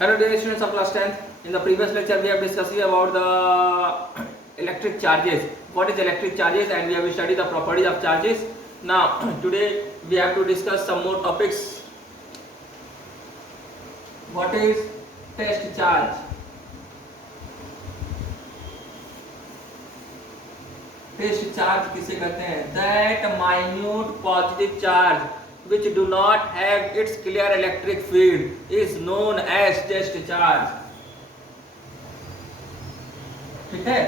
Hello dear students of class 10th. In the previous lecture we have discussed about the electric charges. What is electric charges, and we have studied the properties of charges. Now today we have to discuss some more topics. What is test charge? Test charge किसे कहते हैं? That minute positive charge which do not have its clear electric field is known as test charge. ठीक है?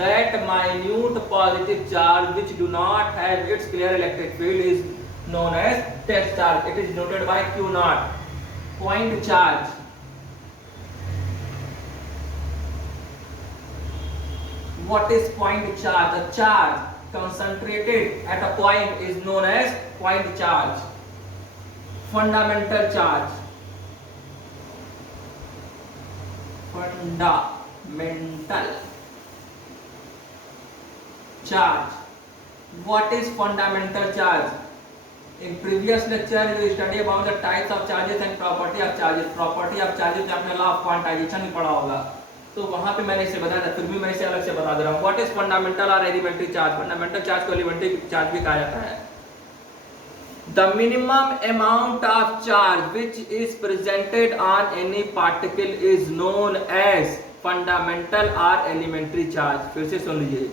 That minute positive charge which do not have its clear electric field is known as test charge. It is denoted by Q naught. Point charge. What is point charge? A charge concentrated at a point is known as point charge. Fundamental charge. Fundamental charge. What is fundamental charge? In previous lecture we study about the types of charges and property of charges. Property of charges में आपने law of quantization भी पढ़ा होगा, तो वहां पे मैंने इसे बताया था, फिर भी मैं इसे अलग से बता दे रहा हूँ. व्हाट इज फंडामेंटल और एलिमेंट्री चार्ज? फंडामेंटल चार्ज को एलिमेंट्री चार्ज भी कहा जाता है. The minimum amount of charge which is presented on any particle is known as fundamental और एलिमेंट्री चार्ज. फिर से सुन लीजिए.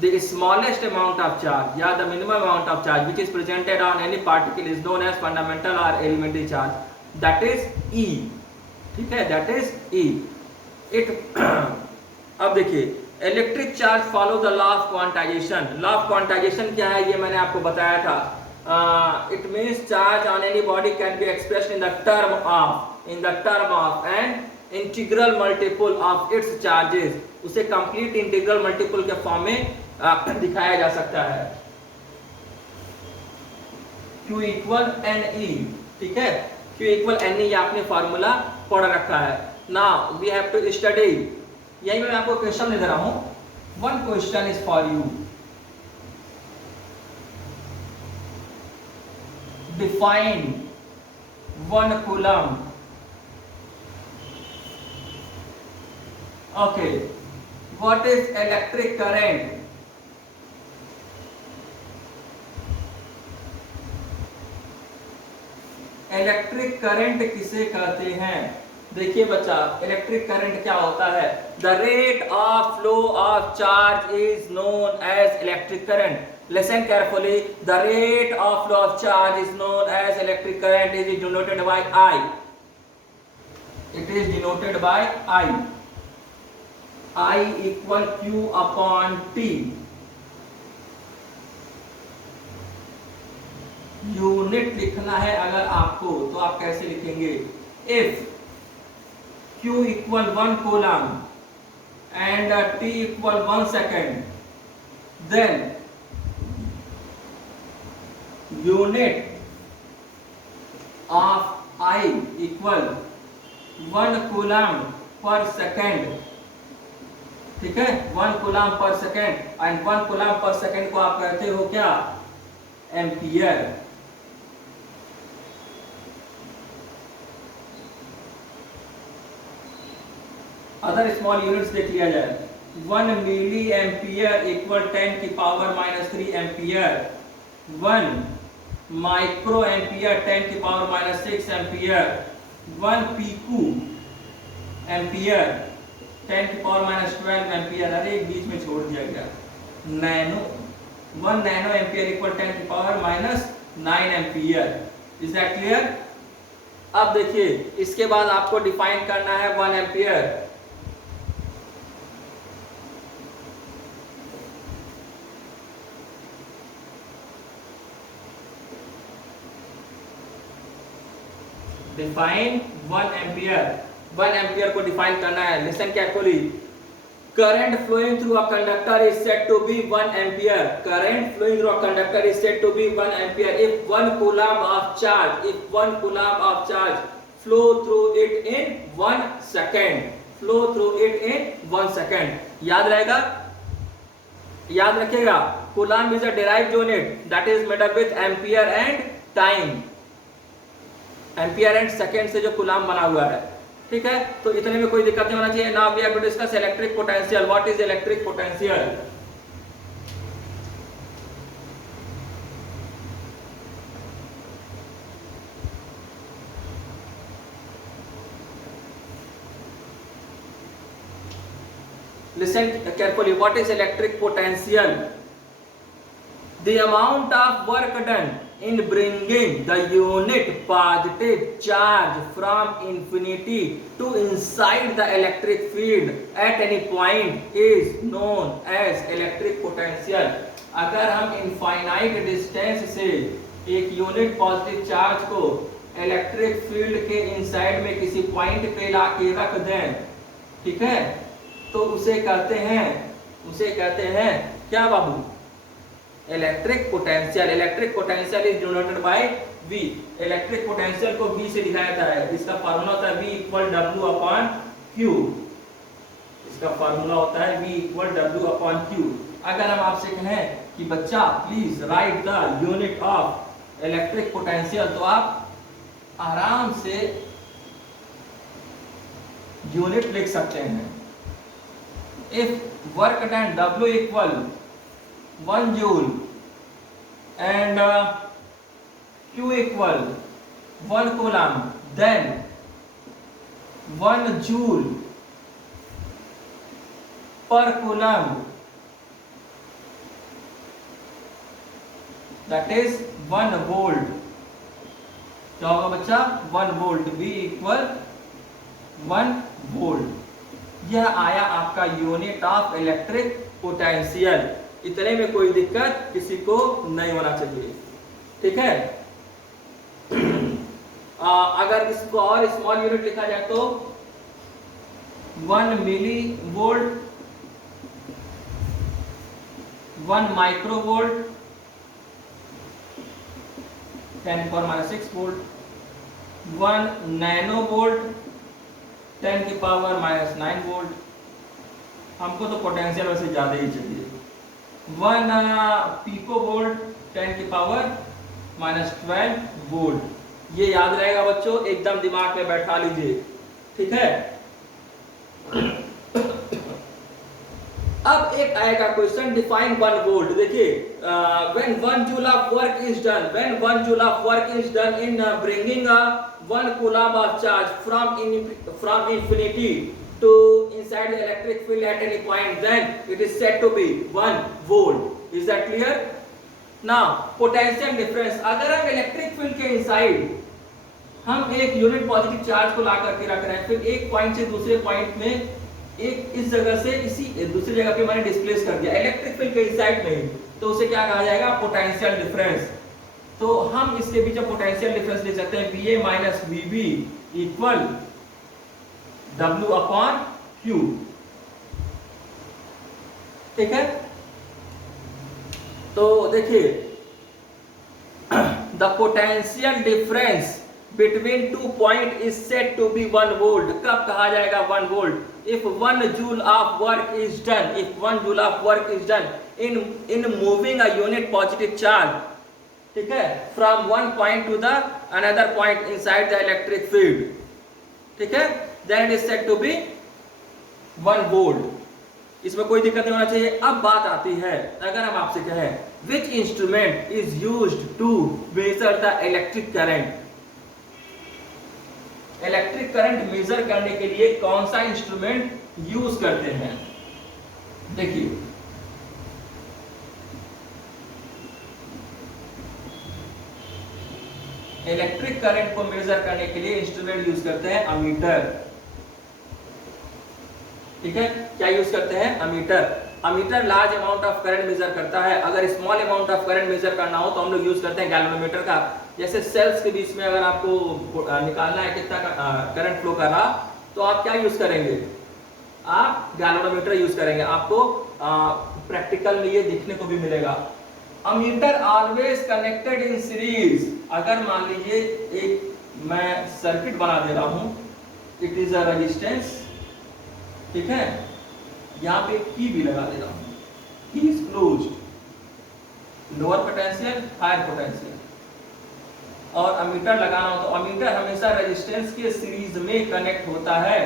The smallest amount of charge या the minimum amount of charge which is presented on any particle is known as fundamental और elementary charge. That is E. ठीक है, that is e. It अब देखिए, electric charge follow the law of quantization. Law of quantization क्या है ये मैंने आपको बताया था. It means charge on any body can be expressed in the term of an integral multiple of its charges. उसे कंप्लीट इंटीग्रल मल्टीपल के form में दिखाया जा सकता है. Q equal n e. ठीक है, Q इक्वल एन ई आपने फॉर्मूला पढ़ रखा है. Now we have to study. यही मैं आपको क्वेश्चन दे रहा हूं. One question is for you. Define 1 coulomb. Okay. What is electric current? Electric current किसे कहते हैं? देखिए बच्चा, इलेक्ट्रिक करंट क्या होता है? The rate of flow of charge is known as electric current. Listen carefully. The rate of flow of charge is known as electric current. Is denoted by I. It is denoted by I. I equal Q upon T. Unit लिखना है अगर आपको, तो आप कैसे लिखेंगे? If Q equal 1 coulomb and T equal 1 second, then unit of I equal 1 coulomb per second. ठीक है, 1 coulomb per second, and 1 coulomb per second को आप कहते हो क्या? एम्पियर. अदर स्मॉल यूनिट्स देख लिया जाए. 1 मिली एम्पियर इक्वल 10 की power minus 3 ampere. 1 micro ampere 10 की power minus 6 ampere. 1 Piku ampere 10 की पावर माइनस 12 एम्पियर. अरे एक बीच में छोड़ दिया गया. नैनो 1 नैनो एम्पियर इक्वल 10 की power minus 9 ampere. Is that clear? अब देखिए, इसके बाद आपको डिफाइन करना है 1 एम्पियर. Define 1 ampere. 1 एम्पियर को डिफाइन करना है. Listen carefully. Current flowing through a conductor is said to be 1 ampere. Current flowing through a conductor is said to be 1 ampere if 1 coulomb of charge flow through it in 1 second. Flow through it in 1 second. याद रहेगा, याद रखिएगा. coulomb is a derived unit that is made up with ampere and time. Ampere and second से जो coulomb बना हुआ है, ठीक है, तो इतने में कोई दिक्कत नहीं होना चाहिए। Now we have to discuss electric potential. What is electric potential? Listen carefully. What is electric potential? The amount of work done in bringing the unit positive charge from infinity to inside the electric field at any point is known as electric potential. अगर हम infinite distance से एक unit positive charge को electric field के inside में किसी point पे ला के रख दें, ठीक है, तो उसे कहते हैं क्या बाबू? Electric potential. Electric potential is denoted by V। Electric potential को V से दिखाया जाता है। इसका फार्मूला होता है V equal W upon Q। इसका फार्मूला होता है V equal W upon Q। अगर हम आपसे कहें कि बच्चा please right the unit of electric potential, तो आप आराम से यूनिट लिख सकते हैं। If work done W equal 1 joule and Q equal 1 coulomb, then 1 joule per coulomb, that is 1 volt। क्या होगा बच्चा? 1 वोल्ट। V equal 1 volt. यह आया आपका यूनिट ऑफ इलेक्ट्रिक पोटेंशियल। इतने में कोई दिक्कत किसी को नहीं होना चाहिए, ठीक है। अगर इसको और स्मॉल यूनिट लिखा जाए तो 1 milli volt, 1 micro volt, 10⁻⁶ volt, 1 nano volt, 10⁻⁹ volt. हमको तो पोटेंशियल वैसे ज्यादा ही चाहिए। 1 पिको वोल्ट, 10⁻⁻12 वोल्ट। ये याद रहेगा बच्चों, एकदम दिमाग में बैठा लीजिए, ठीक है। अब एक आएगा क्वेश्चन, डिफाइन 1 वोल्ट। देखिए, when 1 joule of work is done, when 1 joule of work is done in bringing 1 coulomb of charge from infinity to inside the electric field at any point, then it is said to be 1 volt। Is that clear? Now potential difference, अगर हम electric field के inside हम एक unit positive charge को ला करके रख रहे हैं, फिर एक पॉइंट से दूसरे पॉइंट में एक इस जगह से इसी दूसरी जगह पे मैंने डिस्प्लेस कर दिया इलेक्ट्रिक फील्ड के इनसाइड में, तो उसे क्या कहा जाएगा? Potential difference. तो हम इसके बीच में पोटेंशियल डिफरेंस लिख सकते हैं VA minus VB equal W upon Q, ठीक है। तो देखिए, the potential difference between 2 point is said to be 1 volt. कब कहा जाएगा 1 volt? If 1 joule of work is done, if 1 joule of work is done in moving a unit positive charge, ठीक है, from 1 point to the another point inside the electric field, ठीक है, then it is said to be 1 volt. इसमें कोई दिक्कत नहीं होना चाहिए। अब बात आती है, अगर हम आपसे कहें which instrument is used to measure the electric current, electric current measure करने के लिए कौन सा इंस्ट्रूमेंट यूज करते हैं? देखिए, इलेक्ट्रिक करंट को मेजर करने के लिए इंस्ट्रूमेंट यूज करते हैं अमीटर, ठीक है। क्या यूज करते हैं? Ammeter. Ammeter large amount of current measure करता है। अगर small amount of current measure करना हो तो हम लोग यूज करते हैं गैल्वेनोमीटर का। जैसे सेल्स के बीच में अगर आपको निकालना है कितना करंट फ्लो कर रहा, तो आप क्या यूज करेंगे? आप गैल्वेनोमीटर यूज करेंगे। आपको प्रैक्टिकल में ये देखने को भी मिलेगा। Ammeter always connected in series. अगर मान लीजिए एक मैं सर्किट बना दे रहा हूं, इट इज अ रेजिस्टेंस, ठीक है, यहां पे की भी लगा दे रहा हूं, key is closed, lower potential higher potential, और अमीटर लगाना हो तो अमीटर हमेशा रेजिस्टेंस के सीरीज में कनेक्ट होता है,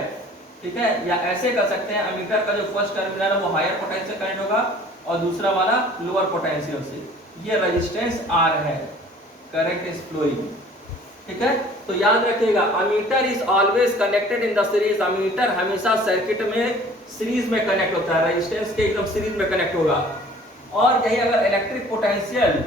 ठीक है। या ऐसे कर सकते हैं, अमीटर का जो फर्स्ट टर्मिनल है वो हायर पोटेंशियल कनेक्ट होगा और दूसरा वाला लोअर पोटेंशियल से। ये रेजिस्टेंस आर है, करंट इज फ्लोइंग, ठीक है। तो याद रखिएगा, ammeter is always connected in the series. Ammeter हमेशा सर्किट में सीरीज में कनेक्ट होता है, रेजिस्टेंस के एकदम सीरीज में कनेक्ट होगा। और यही अगर इलेक्ट्रिक पोटेंशियल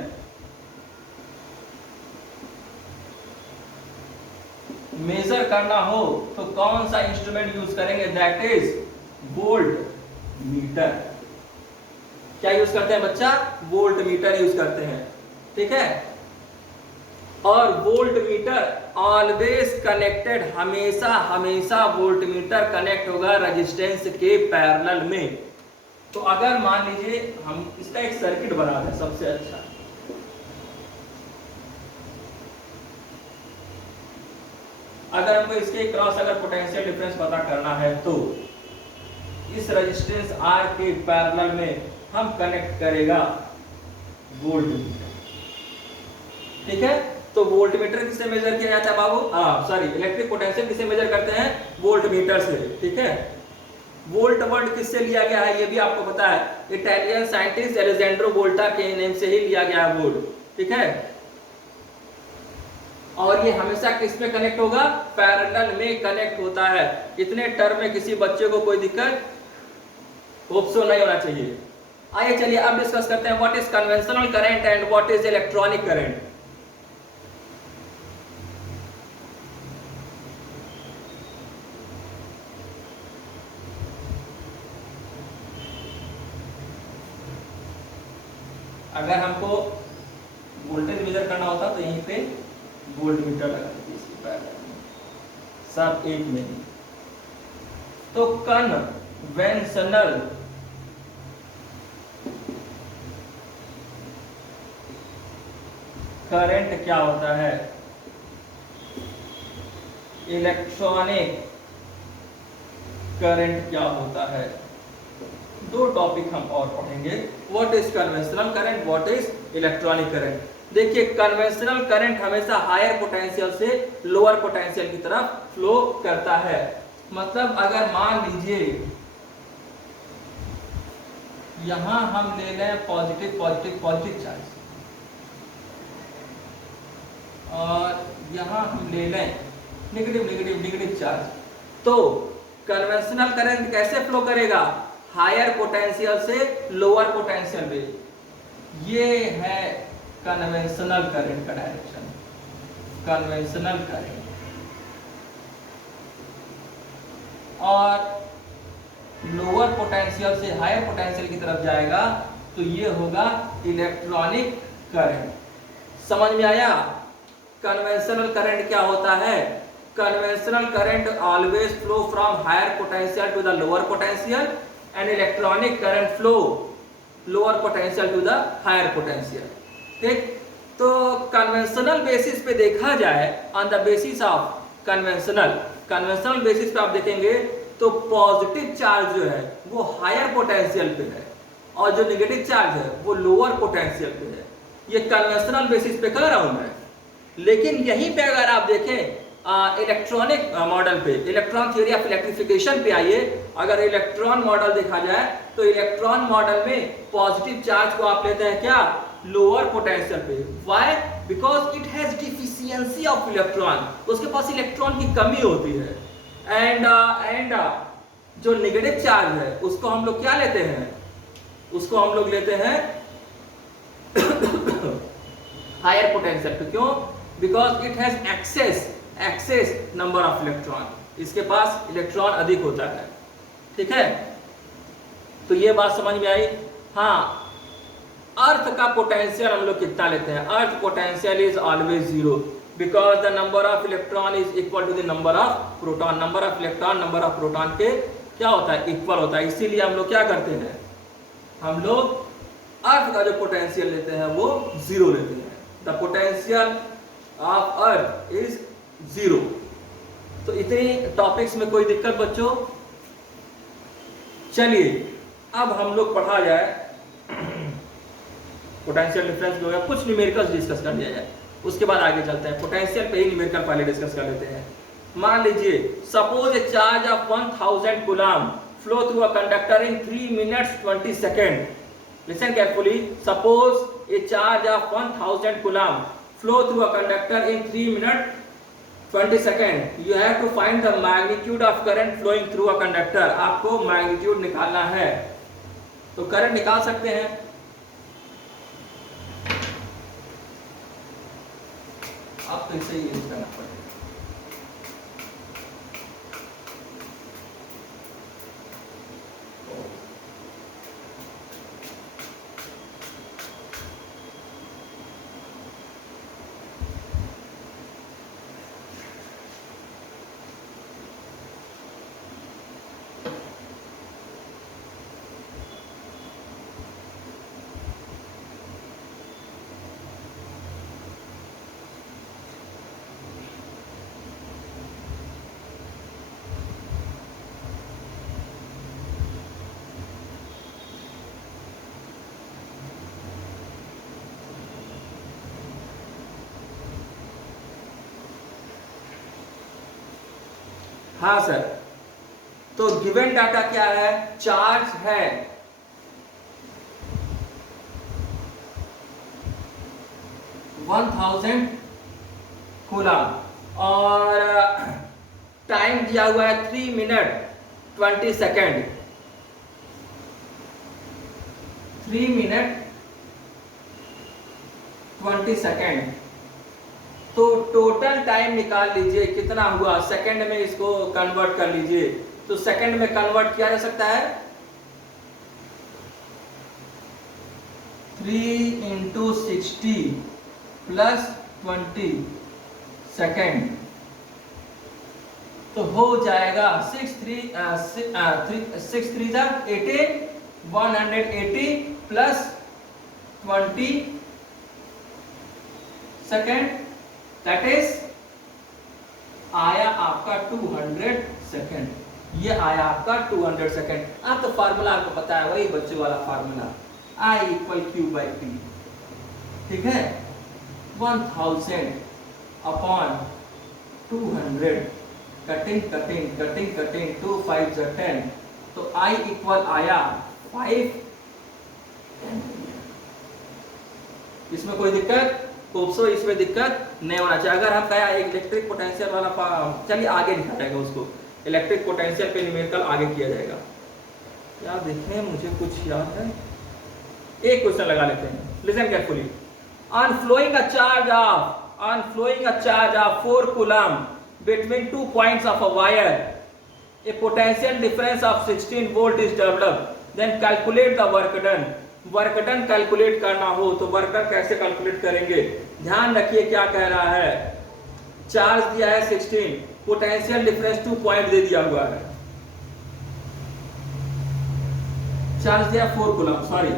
मेजर करना हो तो कौन सा इंस्ट्रूमेंट यूज करेंगे, दैट इज वोल्ट मीटर। क्या यूज करते हैं बच्चा, वोल्ट मीटर यूज करते हैं, ठीक है। और वोल्ट मीटर ऑलवेज कनेक्टेड, हमेशा हमेशा वोल्ट मीटर कनेक्ट होगा रेजिस्टेंस के पैरेलल में। तो अगर मान लीजिए हम इसका एक सर्किट बना दें, सबसे अच्छा अगर हमको इसके क्रॉस अगर पोटेंशियल डिफरेंस पता करना है तो इस रेजिस्टेंस आर के पैरेलल में हम कनेक्ट करेगा वोल्ट मीटर, ठीक है। तो वोल्ट मीटर किससे मेजर किया जाता है बाबू, सॉरी इलेक्ट्रिक पोटेंशियल किससे मेजर करते हैं, वोल्ट मीटर से, ठीक है। वोल्ट वर्ड किससे लिया गया है ये भी आपको पता है, इटालियन साइंटिस्ट एलेजेंड्रो वोल्टा के नेम से ही लिया गया है वोल्ट, ठीक है। और ये हमेशा किस में कनेक्ट होगा, पैरेलल में कनेक्ट होता है। इतने टर्म में किसी बच्चे को कोई दिक्कत होप सो नहीं होना चाहिए। आइए चलिए अब डिस्कस करते हैं what is conventional current and what is electronic current. अगर हमको वोल्टेज मेजर करना होता तो यहीं पे वोल्ट मीटर लगा दीजिए इसके पैरेलल में, सब एक में ही। तो कन्वेंशनल करंट क्या होता है, इलेक्ट्रॉनिक करंट क्या होता है। दो टॉपिक हम और पढ़ेंगे, what is conventional current, what is electronic current. देखिए कन्वेंशनल करंट हमेशा हायर पोटेंशियल से लोअर पोटेंशियल की तरफ फ्लो करता है। मतलब अगर मान लीजिए यहां हम ले लें पॉजिटिव पॉजिटिव पॉजिटिव चार्ज और यहां हम ले लें नेगेटिव नेगेटिव नेगेटिव चार्ज, तो कन्वेंशनल करंट कैसे फ्लो करेगा, हायर पोटेंशियल से लोअर पोटेंशियल में। ये है कन्वेंशनल करंट का डायरेक्शन, कन्वेंशनल करंट। और लोअर पोटेंशियल से हायर पोटेंशियल की तरफ जाएगा तो ये होगा इलेक्ट्रॉनिक करंट। समझ में आया, कन्वेंशनल करंट क्या होता है, conventional current always flow from higher potential to the lower potential and electronic current flow lower potential to the higher potential, ठीक। तो कन्वेंशनल बेसिस पे देखा जाए, on the basis of conventional basis पे आप देखेंगे तो पॉजिटिव चार्ज जो है वो हायर पोटेंशियल पे है और जो नेगेटिव चार्ज है वो लोअर पोटेंशियल पे है। ये कन्वेंशनल बेसिस पे कह रहा हूं मैं। लेकिन यहीं पे अगर आप देखें इलेक्ट्रॉनिक मॉडल पे, इलेक्ट्रॉन थ्योरी ऑफ इलेक्ट्रिफिकेशन पे आइए, अगर इलेक्ट्रॉन मॉडल देखा जाए तो इलेक्ट्रॉन मॉडल में पॉजिटिव चार्ज को आप लेते हैं क्या, लोअर पोटेंशियल पे। Why, because it has deficiency of electron, उसके पास इलेक्ट्रॉन की कमी होती है। एंड जो नेगेटिव चार्ज है उसको हम लोग क्या लेते हैं, उसको हम लोग लेते हैं हायर पोटेंशियल पे। क्यों, because it has excess number of electron, इसके पास इलेक्ट्रॉन अधिक होता है, ठीक है। तो ये बात समझ में आई। हाँ, अर्थ का पोटेंशियल हम लोग कितना लेते हैं, earth potential is always zero because the number of electron is equal to the number of proton. Number of electron number of proton के क्या होता है, इक्वल होता है। इसीलिए हम लोग क्या करते हैं, हम लोग अर्थ का जो पोटेंशियल लेते हैं वो जीरो लेते हैं। The potential of earth is zero. तो इतनी टॉपिक्स में कोई दिक्कत बच्चों। चलिए अब हम लोग पढ़ा जाए पोटेंशियल डिफरेंस हो गया, कुछ न्यूमेरिकल्स डिस्कस कर लिया जाए। उसके बाद आगे चलते हैं, पोटेंशियल पे ही न्यूमेरिकल पहले डिस्कस कर लेते हैं। मान लीजिए suppose a charge of 1000 coulomb flow through a conductor in 3 minutes 20 second. Listen carefully, suppose a charge of 1000 coulomb flow through a conductor in 3 minute 20 second. You have to find the magnitude of current flowing through a conductor. आपको magnitude निकालना है, तो current निकाल सकते हैं। अब तो इसे यूज करना पड़ेगा। हाँ सर, तो गिवन डाटा क्या है? चार्ज है 1000 कूलम और टाइम दिया हुआ है 3 मिनट 20 सेकेंड। 3 minute 20 second. तो टोटल टाइम निकाल लीजिए कितना हुआ, सेकंड में इसको कन्वर्ट कर लीजिए। तो सेकंड में कन्वर्ट किया जा सकता है 3 इंटू 60 प्लस 20 सेकेंड, तो हो जाएगा 6 3 18 180 प्लस 20 सेकेंड, दैट इज आया आपका 200 सेकेंड। ये आया आपका 200 सेकेंड। अब तो फार्मूला आपको पता है, वही बच्चों वाला formula, I equal Q by P। ठीक है, 1000 upon 200, cutting cutting cutting cutting, 2 5 10, तो I इक्वल आया 5। इसमें कोई दिक्कत? कोप्सो इसमें दिक्कत नहीं होना चाहिए। अगर हम कहें इलेक्ट्रिक पोटेंशियल वाला, चलिए आगे लिखा जाएगा उसको, इलेक्ट्रिक पोटेंशियल पे न्यूमेरिकल आगे किया जाएगा। क्या देखें, मुझे कुछ याद है, एक क्वेश्चन लगा लेते हैं। Listen carefully, unflowing a charge of 4 coulomb between 2 points of a wire, a potential difference of 16 volt is developed, then calculate the work done. Work done calculate करना हो तो वर्क डन कैसे कैलकुलेट करेंगे? ध्यान रखिए क्या कह रहा है, चार्ज दिया है 16, पोटेंशियल डिफरेंस 2 पॉइंट दे दिया हुआ है, चार्ज दिया 4 कूलम सॉरी,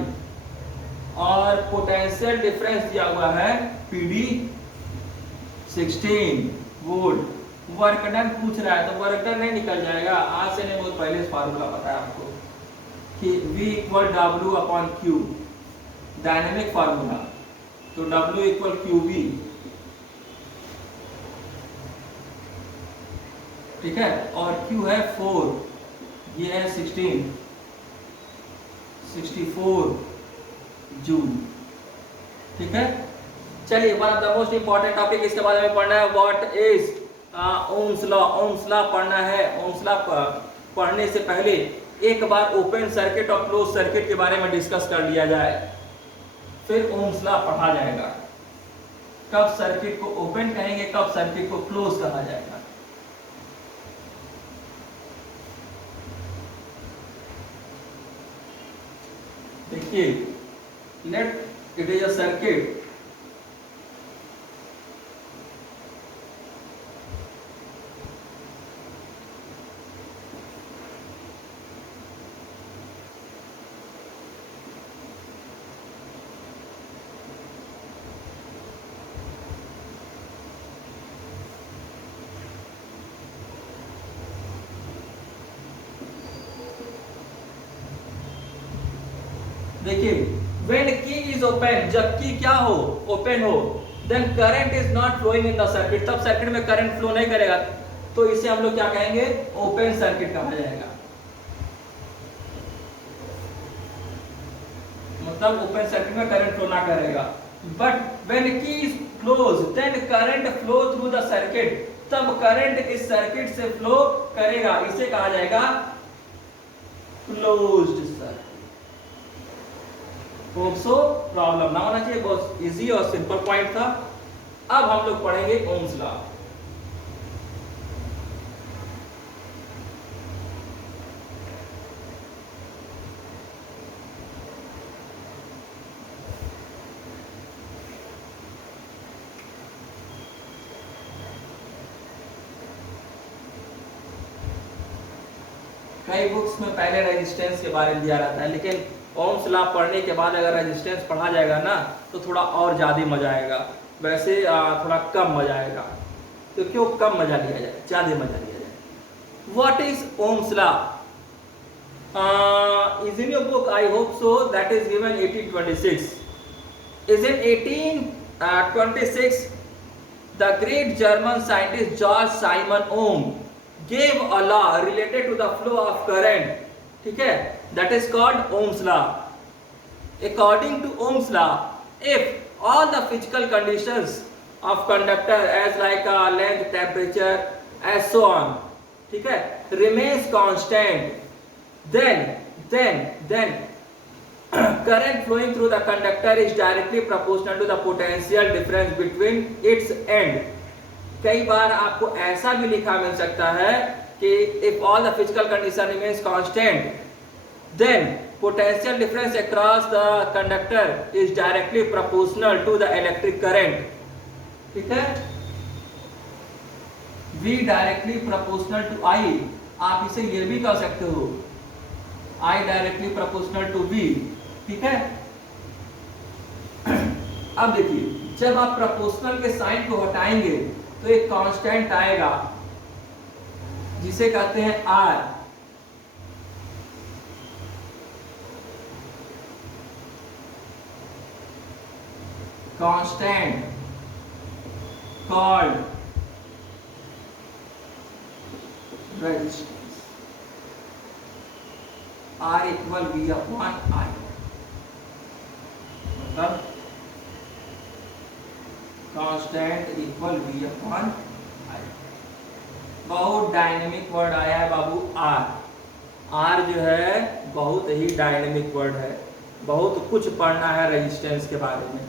और पोटेंशियल डिफरेंस दिया हुआ है पीडी 16 वोल्ट। वर्क डन पूछ रहा है, तो वर्क डन नहीं निकल जाएगा, आज से नहीं, बहुत पहले फार्मूला पता है आपको कि V equal W upon Q, dynamic formula, तो W इक्वल QV। ठीक है, और Q है 4, ये है 64 जूल। ठीक है, चलिए one of the most important topic इसके बारे में पढ़ना है, what is Ohm's law. Ohm's law पढ़ना है। ओम्स लॉ पढ़ने से पहले एक बार ओपन सर्किट और क्लोज सर्किट के बारे में डिस्कस कर लिया जाए, फिर ओम्स लॉ पढ़ा जाएगा। कब सर्किट को ओपन कहेंगे, कब सर्किट को क्लोज कहा जाएगा। देखिए, let it is a circuit, देखिए व्हेन की इज ओपन, जब की क्या हो, ओपन हो, then current is not flowing in the circuit, तब सर्किट में करंट फ्लो नहीं करेगा, तो इसे हम लोग क्या कहेंगे, ओपन सर्किट कहा जाएगा। मतलब ओपन सर्किट में करंट फ्लो ना करेगा। But when key is close then current flow through the circuit, तब करंट इस सर्किट से फ्लो करेगा, इसे कहा जाएगा closed circuit. Hope so problem ना होना चाहिए, बहुत इजी और सिंपल पॉइंट था। अब हम लोग पढ़ेंगे ओम्स लॉ। कई बुक्स में पहले रेजिस्टेंस के बारे में दिया रहता है, लेकिन ओम्स लॉ पढ़ने के बाद अगर रेजिस्टेंस पढ़ा जाएगा ना तो थोड़ा और ज़्यादा मजा आएगा। वैसे थोड़ा कम मजा आएगा, तो क्यों कम मजा लिया जाए, ज़्यादा मजा लिया जाए। What is Ohm's law? Is in your book, I hope so, that is given 1826. Is in 1826 the great German scientist George Simon Ohm gave a law related to the flow of current, ठीक है, that is called Ohm's law. According to Ohm's law, if all the physical conditions of conductor as like length, temperature, as so on, ठीक है, remains constant, then current flowing through the conductor is directly proportional to the potential difference between its end. कई बार आपको ऐसा भी लिखा मिल सकता है कि if all the physical condition remains constant, then potential difference across the conductor is directly proportional to the electric current. ठीक है, V directly proportional to I, आप इसे ये भी कह सकते हो I directly proportional to V, ठीक है। अब देखिए, जब आप प्रोपोर्शनल के साइन को हटाएंगे तो एक कांस्टेंट आएगा जिसे कहते हैं R। Constant called resistance, R equal V upon I, मतलब constant equal V upon I। बहुत डायनेमिक वर्ड आया है बाबू R जो है बहुत ही डायनेमिक वर्ड है, बहुत कुछ पढ़ना है रेजिस्टेंस के बारे में।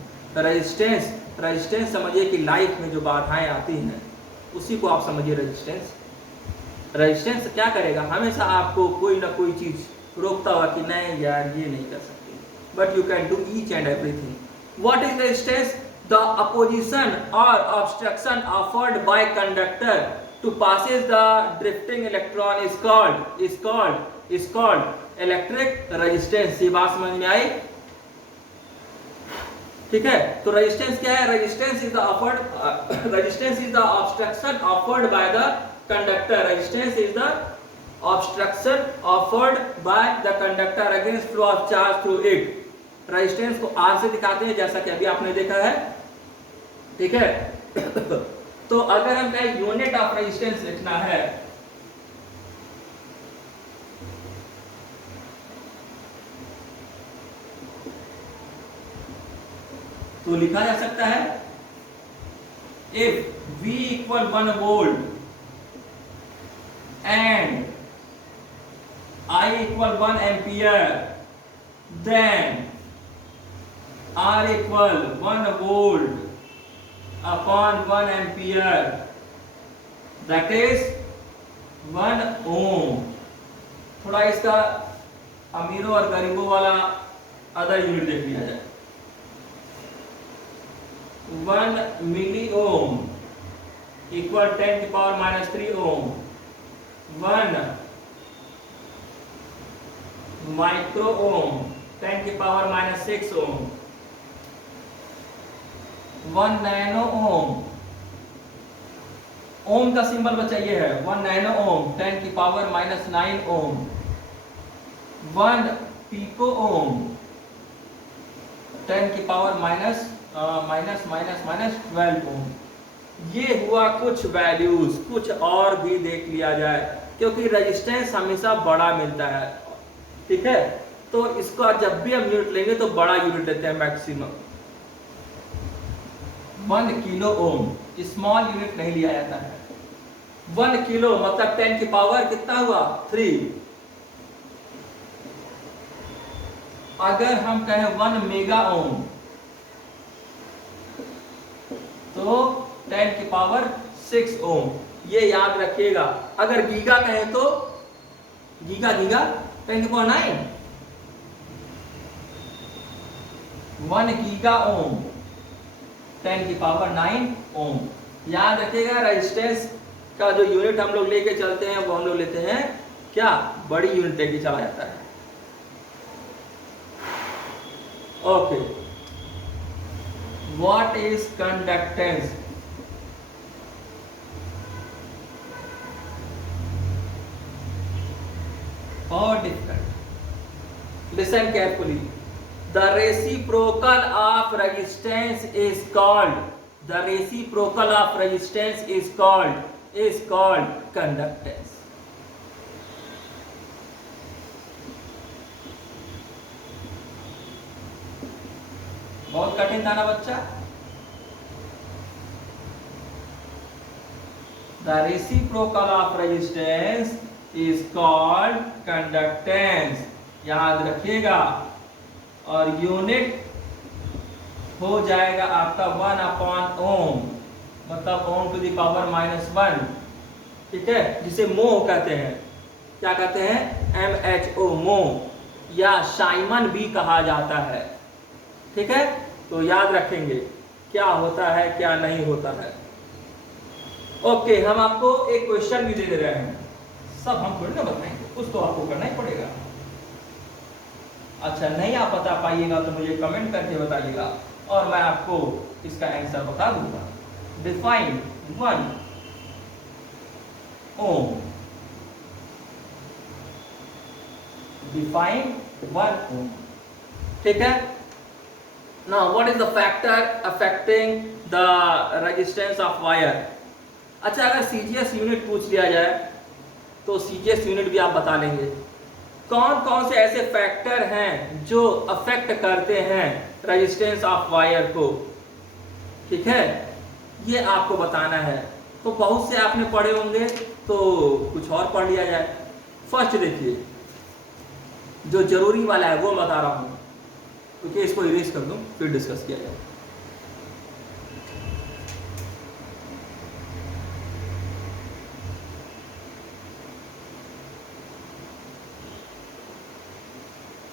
रेजिस्टेंस समझिए कि लाइफ में जो बाधाएं आती हैं उसी को आप समझिए रेजिस्टेंस क्या करेगा, हमेशा आपको कोई ना कोई चीज रोकता हुआ कि नहीं यार ये नहीं कर सकते, but you can do each and everything. What is resistance? The opposition और obstruction offered by conductor to passes the drifting electron is called electric resistance. ये बात समझ में आई? ठीक है, तो रेजिस्टेंस क्या है? Resistance is the obstruction offered by the conductor. Resistance is the obstruction offered by the conductor against flow of charge through it. Resistance को R से दिखाते हैं जैसा कि अभी आपने देखा है, ठीक है। तो अगर हम कहें यूनिट ऑफ रेजिस्टेंस लिखना है तो लिखा जा सकता है if V equal 1 volt and I equal 1 ampere, then R equal 1 volt upon 1 ampere, that is 1 ohm। थोड़ा इसका अमीरों और गरीबों वाला अदर यूनिट देख लिया जाए। 1 मिली ओम इक्वल 10 की पावर माइनस 3 ओम। 1 माइक्रो ओम 10 की पावर माइनस 6 ओम। 1 नैनो ओम, ओम का सिंबल बचाइए है 1 नैनो ओम 10 की पावर माइनस 9 ओम। 1 पिको ओम 10 की power minus minus minus minus 12 ओम। ये हुआ कुछ वैल्यूज, कुछ और भी देख लिया जाए क्योंकि रेजिस्टेंस हमेशा बड़ा मिलता है, ठीक है। तो इसका जब भी हम यूनिट लेंगे तो बड़ा यूनिट लेते हैं maximum. 1 kilo ohm small unit नहीं लिया जाता है। 1 किलो मतलब 10 की पावर कितना हुआ 3। अगर हम कहें 1 मेगा ओम तो 10 की पावर 6 ओम, ये याद रखिएगा। अगर गीगा कहें तो गीगा 10 की पावर 9, 1 गीगा ओम 10 की पावर 9 ओम। याद रखिएगा रेजिस्टेंस का जो यूनिट हम लोग लेके चलते हैं वो हम लोग लेते हैं क्या, बड़ी यूनिट लेके चला जाता है। Okay, what is conductance? और different, listen carefully. The reciprocal of resistance is called, the reciprocal of resistance is called conductance. बहुत कठिन था ना बच्चा? The reciprocal of resistance is called conductance, याद रखिएगा। और यूनिट हो जाएगा आपका 1 अपॉन ओम, मतलब ओम टू द पावर -1, ठीक है, जिसे मोह कहते हैं। क्या कहते हैं? MHO, मोह, या शाइमन भी कहा जाता है, ठीक है। तो याद रखेंगे क्या होता है क्या नहीं होता है। ओके, हम आपको एक क्वेश्चन भी दे रहे हैं, सब हम थोड़ी ना बताएंगे, कुछ तो आपको करना ही पड़ेगा। अच्छा, नहीं आप बता पाइएगा तो मुझे कमेंट करके बताइएगा और मैं आपको इसका आंसर बता दूंगा। डिफाइन 1 ओम, डिफाइन 1 ओम, ठीक है। Now what is the factor affecting the resistance of wire? अच्छा, अगर सीजीएस यूनिट पूछ लिया जाए तो सीजीएस यूनिट भी आप बता लेंगे। कौन कौन से ऐसे फैक्टर हैं जो अफेक्ट करते हैं रेजिस्टेंस ऑफ वायर को, ठीक है, ये आपको बताना है। तो बहुत से आपने पढ़े होंगे तो कुछ और पढ़ लिया जाए। फर्स्ट देखिए, जो जरूरी वाला है वो बता रहा हूं, क्योंकि इसको इरेज कर दूं फिर डिस्कस किया जाए।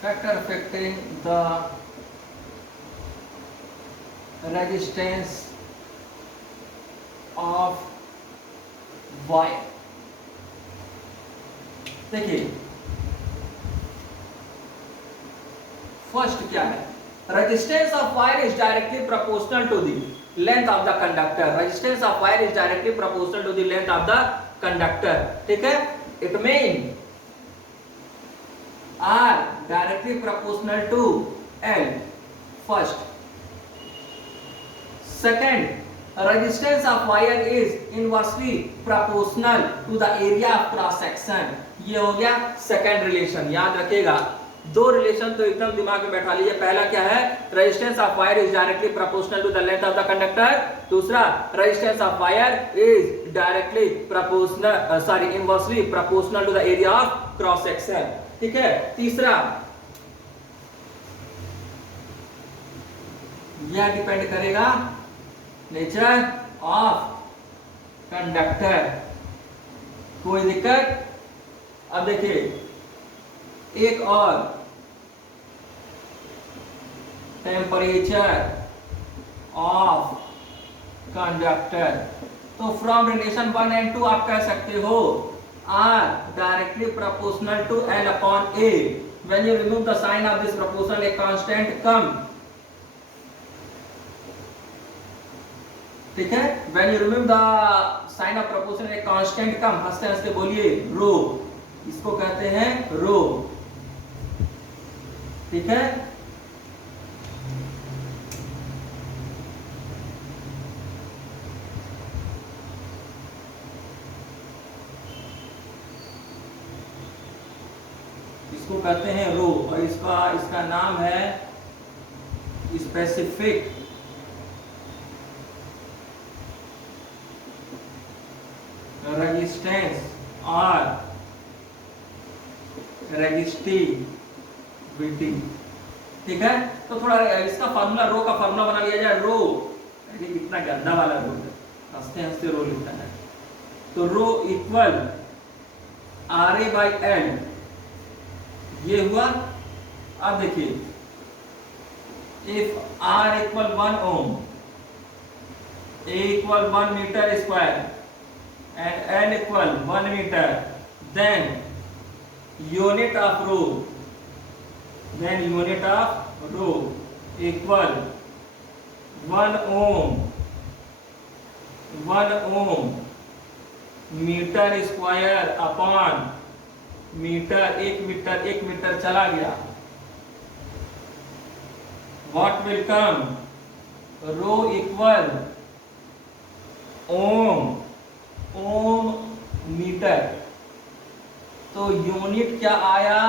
Factor affecting the resistance of wire, देखिए फर्स्ट क्या है? Resistance of wire is directly proportional to the length of the conductor. Resistance of wire is directly proportional to the length of the conductor, ठीक है। It mean are directly proportional to L, first. Second, resistance of wire is inversely proportional to the area of cross section. ये हो गया second relation. याद रखिएगा, दो relation तो एकदम दिमाग में बैठा लीजिए। पहला क्या है? Resistance of wire is directly proportional to the length of the conductor. दूसरा, resistance of wire is directly proportional inversely proportional to the area of cross section, ठीक है। तीसरा, यह डिपेंड करेगा नेचर ऑफ कंडक्टर। कोई दिक्कत? अब देखिए एक और, टेम्परेचर ऑफ कंडक्टर। तो फ्रॉम रिलेशन 1 and 2 आप कह सकते हो are directly proportional to L upon A. When you remove the sign of this proportional, a constant come. ठीक है, when you remove the sign of proportional, a constant come. हंसते हंसते बोलिए रो, इसको कहते हैं रो, ठीक है। इसको कहते हैं रो, और इसका नाम है स्पेसिफिक रेजिस्टेंस और रेजिस्टिविटी। ठीक है, तो थोड़ा इसका फार्मूला, रो का फार्मूला बना लिया जाए। रो इतना गंदा वाला रो है, हंसते हंसते रो लिखता है। तो rho equal RA by L, ये हुआ। अब देखिए, if R equal 1 ohm, A equal 1 metre square and L equal 1 metre, then unit of rho, equal 1 ohm metre square upon metre, 1 metre चला गया। What will come? Rho equal ohm metre. तो unit क्या आया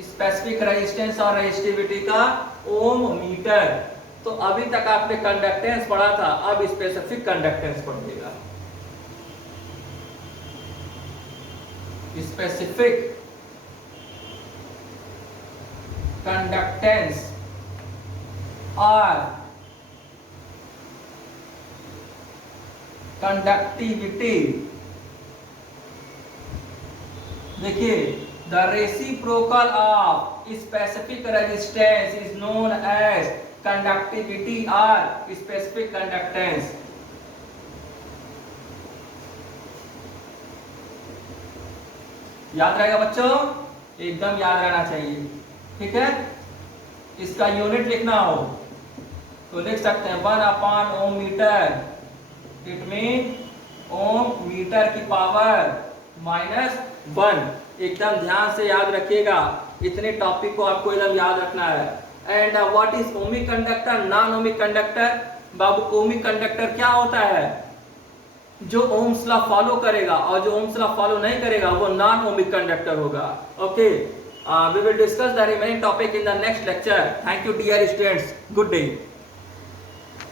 specific resistance और resistivity का? Ohm metre. तो अभी तक आपने कंडक्टेंस पढ़ा था, अब स्पेसिफिक कंडक्टेंस पढ़िएगा। स्पेसिफिक कंडक्टेंस और कंडक्टिविटी। देखिए, the reciprocal of specific resistance is known as conductivity और स्पेसिफिक कंडक्टेंस। याद रहेगा बच्चों, एकदम याद रहना चाहिए। ठीक है, इसका यूनिट लिखना हो तो लिख सकते हैं 1 upon ohm metre. It mean ohm metre की पावर -1। एकदम ध्यान से याद रखिएगा, इतने टॉपिक को आपको एकदम याद रखना है। And what is ohmic conductor, non ohmic conductor? Babu, ohmic conductor क्या होता है? जो ओम्स लॉ फॉलो करेगा, और जो ओम्स लॉ फॉलो नहीं करेगा वो नॉन ओमिक कंडक्टर होगा। Okay, we will discuss the remaining topic in the next lecture. Thank you dear students, good day.